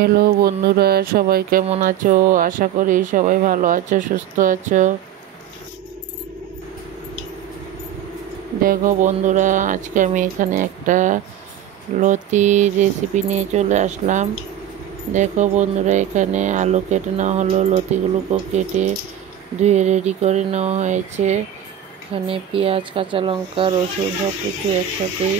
Hello বন্ধুরা, সবাই কেমন আছো? আশা করি সবাই ভালো আছো, সুস্থ আছো। দেখো বন্ধুরা, আজকে আমি এখানে একটা লতির রেসিপি নিয়ে চলে আসলাম। দেখো বন্ধুরা, এখানে আলু কেটে নেওয়া হলো, লতিগুলোকে কেটে ধুয়ে রেডি করে নেওয়া হয়েছে। এখানে পেঁয়াজ, কাঁচা লঙ্কা, রসুন সব কিছু একসাথেই।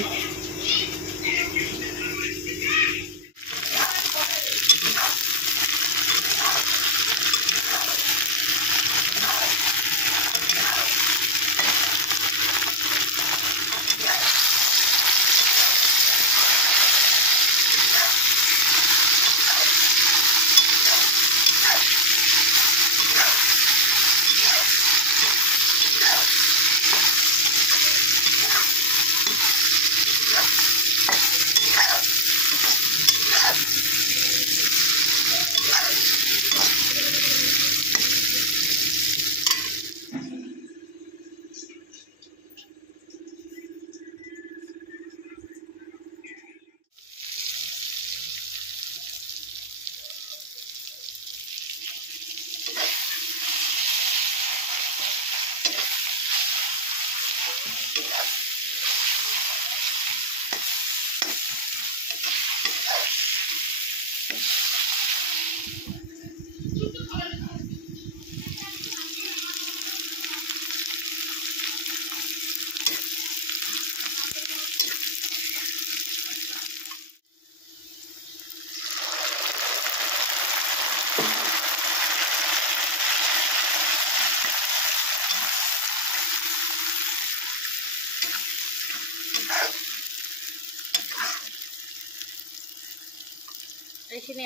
এখানে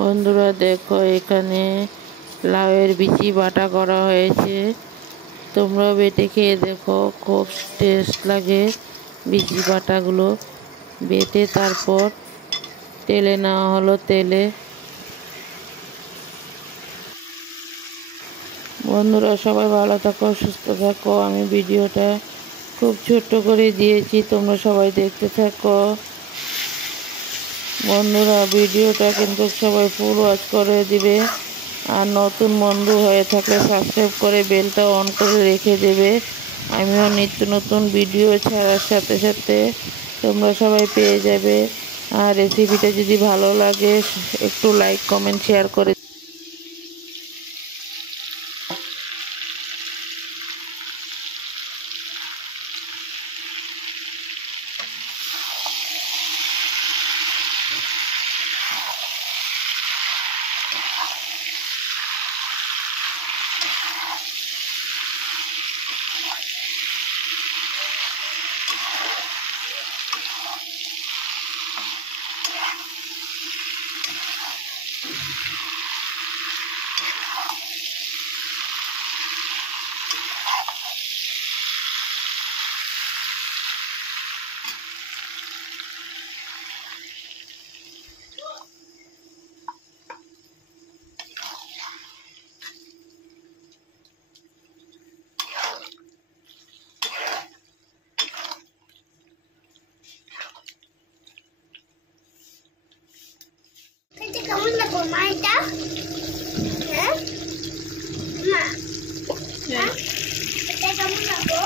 বন্ধুরা দেখো, এখানে লাউয়ের বিচি বাটা করা হয়েছে। তোমরা বেটে খেয়ে দেখো, খুব টেস্ট লাগে। বিচি বাটাগুলো বেটে তারপর তেলে নেওয়া হলো। তেলে বন্ধুরা সবাই ভালো থাকো, সুস্থ থাকো। আমি ভিডিওটা খুব ছোট্ট করে দিয়েছি, তোমরা সবাই দেখতে থাকো। বন্ধুরা ভিডিওটা কিন্তু সবাই ফুল ওয়াচ করে দিবে, আর নতুন বন্ধু হয়ে থাকলে সাবস্ক্রাইব করে বেলটা অন করে রেখে দেবে। আমিও নিত্য নতুন ভিডিও ছাড়ার সাথে সাথে তোমরা সবাই পেয়ে যাবে। আর রেসিপিটা যদি ভালো লাগে একটু লাইক, কমেন্ট, শেয়ার করে কেমন লাগলো মা? এটা হ্যাঁ মা, এটা কেমন লাগলো?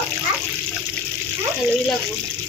ভালোই লাগলো।